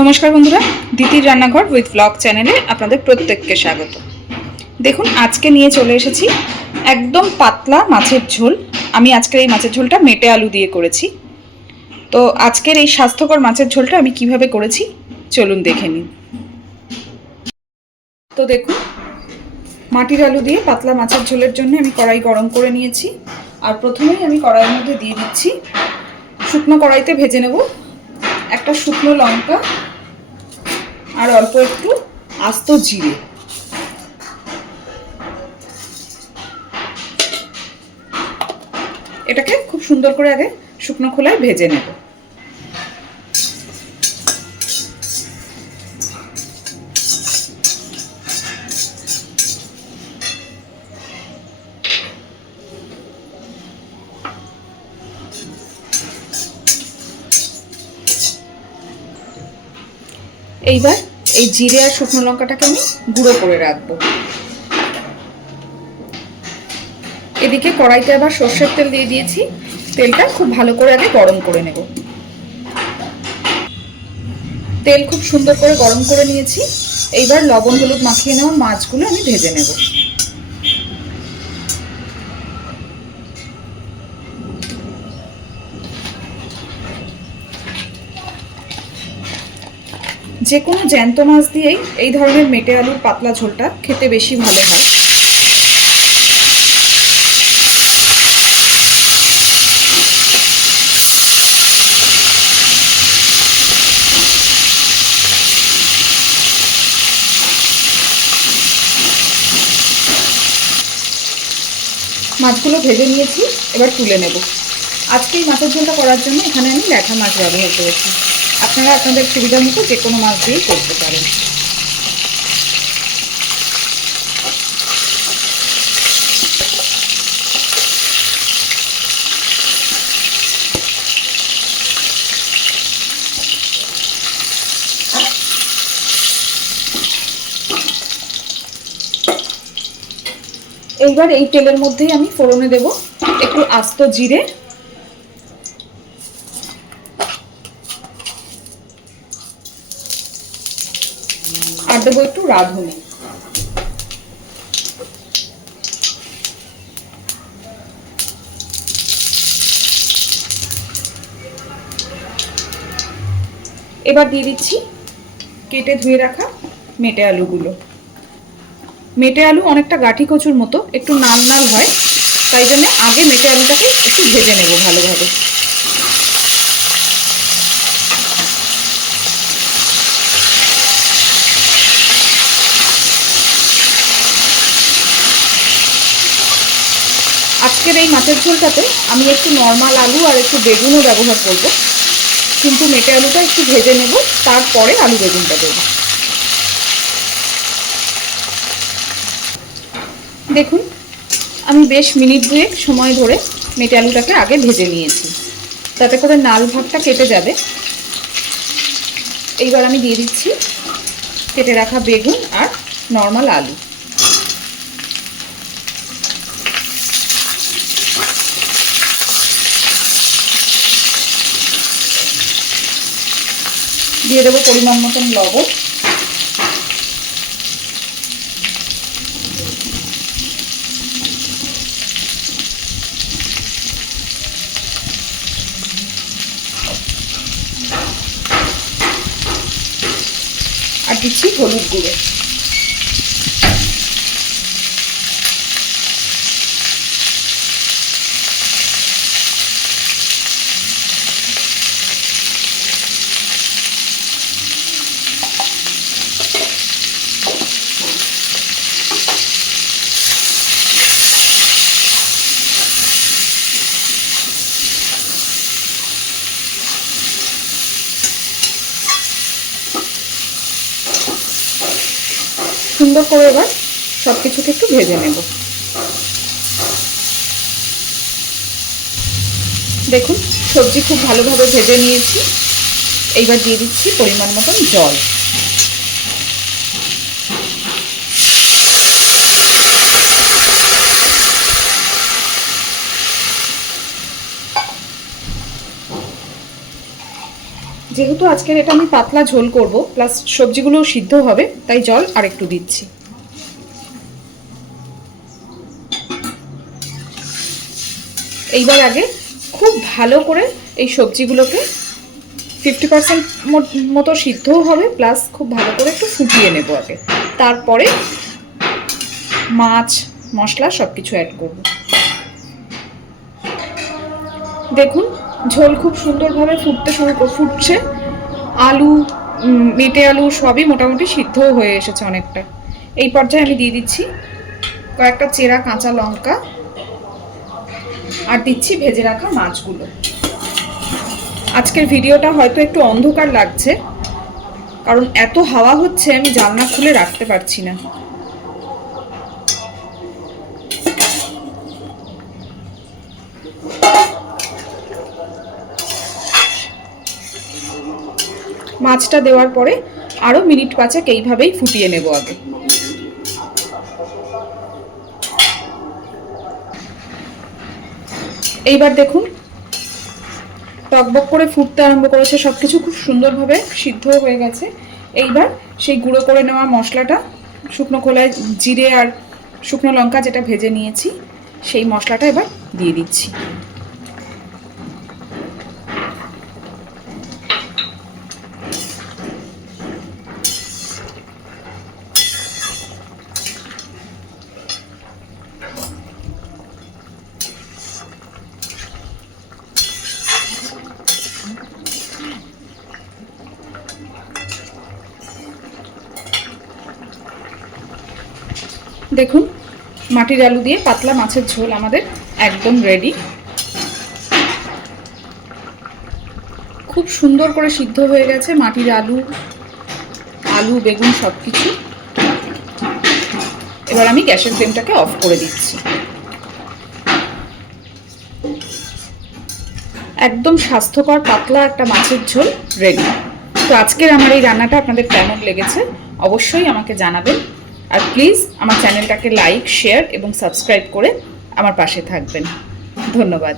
নমস্কার বন্ধুরা, দিদির রান্নাঘর উইথ ব্লগ চ্যানেলে আপনাদের প্রত্যেককে স্বাগত। দেখুন, আজকে নিয়ে চলে এসেছি একদম পাতলা মাছের ঝোল। আমি আজকের এই মাছের ঝোলটা মেটে আলু দিয়ে করেছি। তো আজকের এই স্বাস্থ্যকর মাছের ঝোলটা আমি কিভাবে করেছি চলুন দেখে নিন। তো দেখুন, মাটির আলু দিয়ে পাতলা মাছের ঝোলের জন্য আমি কড়াই গরম করে নিয়েছি। আর প্রথমেই আমি কড়াইয়ের মধ্যে দিয়ে দিচ্ছি, শুকনো কড়াইতে ভেজে নেব একটা শুকনো লঙ্কা আর অল্প একটু আস্ত জিরে। এটাকে খুব সুন্দর করে আগে শুকনো খোলায় ভেজে নেব। এইবার এই জিরে আর শুকনো লঙ্কাটাকে আমি গুঁড়ো করে রাখবো। এদিকে কড়াইতে আবার সর্ষের তেল দিয়ে দিয়েছি। তেলটা খুব ভালো করে আগে গরম করে নেব। তেল খুব সুন্দর করে গরম করে নিয়েছি। এইবার লবণ হলুদ মাখিয়ে নেওয়া মাছগুলো আমি ভেজে নেব। যে কোনো জ্যান্ত মাছ দিয়েই এই ধরনের মেটে আলুর পাতলা ঝোলটা খেতে বেশি ভালো হয়। মাছগুলো ভেজে নিয়েছি, এবার তুলে নেব। আজকে এই মাছের ঝোলটা করার জন্য এখানে আমি ল্যাঠা মাছ ব্যবহার করেছি। আপনারা আপনাদের সুবিধা মতো যে কোনো মাছ দিয়েই করতে পারেন। এইবার এই তেলের মধ্যেই আমি ফোড়নে দেব একটু আস্ত জিরে, আর দেবো একটু রাঁধুনি। এবার দিয়ে দিচ্ছি কেটে ধুয়ে রাখা মেটে আলুগুলো। মেটে আলু অনেকটা গাঠি কচুর মতো একটু নাল নাল হয়, তাই জন্য আগে মেটে আলুটাকে একটু ভেজে নেব ভালোভাবে। আজকের এই মাছের ঝোলটাতে আমি একটু নর্মাল আলু আর একটু বেগুনও ব্যবহার করব, কিন্তু মেটে আলুটা একটু ভেজে নেব, তারপরে আলু বেগুনটা দেব। দেখুন, আমি বেশ মিনিট দুয়েক সময় ধরে মেটে আলুটাকে আগে ভেজে নিয়েছি, তাতে করে নাল ভাগটা কেটে যাবে। এইবার আমি দিয়ে দিচ্ছি কেটে রাখা বেগুন আর নর্মাল আলু। দিয়ে দেবো পরিমাণ মতন লবণ। আর দিচ্ছি হলুদ গুঁড়ো। সুন্দর করে এবার সব কিছুকে একটু ভেজে নেব। দেখুন, সবজি খুব ভালোভাবে ভেজে নিয়েছি। এইবার দিয়ে দিচ্ছি পরিমাণ মতন জল। যেহেতু আজকের এটা আমি পাতলা ঝোল করব, প্লাস সবজিগুলো সিদ্ধ হবে, তাই জল আর একটু দিচ্ছি। এইবার আগে খুব ভালো করে এই সবজিগুলোকে 50% মতো সিদ্ধও হবে, প্লাস খুব ভালো করে একটু ফুটিয়ে নেব আগে, তারপরে মাছ মশলা সব কিছু অ্যাড করব। দেখুন ঝোল খুব সুন্দরভাবে ফুটছে। আলু, মেটে আলু সবই মোটামুটি সিদ্ধও হয়ে এসেছে অনেকটা। এই পর্যায়ে আমি দিয়ে দিচ্ছি কয়েকটা চেরা কাঁচা লঙ্কা, আর দিচ্ছি ভেজে রাখা মাছগুলো। আজকের ভিডিওটা হয়তো একটু অন্ধকার লাগছে, কারণ এত হাওয়া হচ্ছে আমি জানলা খুলে রাখতে পারছি না। মাছটা দেওয়ার পরে আরো মিনিট 5 এইভাবেই ফুটিয়ে নেব আগে। এইবার দেখুন টকবক করে ফুটতে আরম্ভ করেছে, সবকিছু খুব সুন্দরভাবে সিদ্ধ হয়ে গেছে। এইবার সেই গুঁড়ো করে নেওয়া মশলাটা, শুকনো খোলায় জিরে আর শুকনো লঙ্কা যেটা ভেজে নিয়েছি, সেই মশলাটা এবার দিয়ে দিচ্ছি। দেখুন মাটির আলু দিয়ে পাতলা মাছের ঝোল আমাদের একদম রেডি। খুব সুন্দর করে সিদ্ধ হয়ে গেছে মাটির আলু বেগুন সব কিছু। এবার আমি গ্যাসের ফ্লেমটাকে অফ করে দিচ্ছি। একদম স্বাস্থ্যকর পাতলা একটা মাছের ঝোল রেডি। তো আজকের আমার এই রান্নাটা আপনাদের কেমন লেগেছে অবশ্যই আমাকে জানাবেন, আর প্লিজ আমার চ্যানেলটাকে লাইক, শেয়ার এবং সাবস্ক্রাইব করে আমার পাশে থাকবেন। ধন্যবাদ।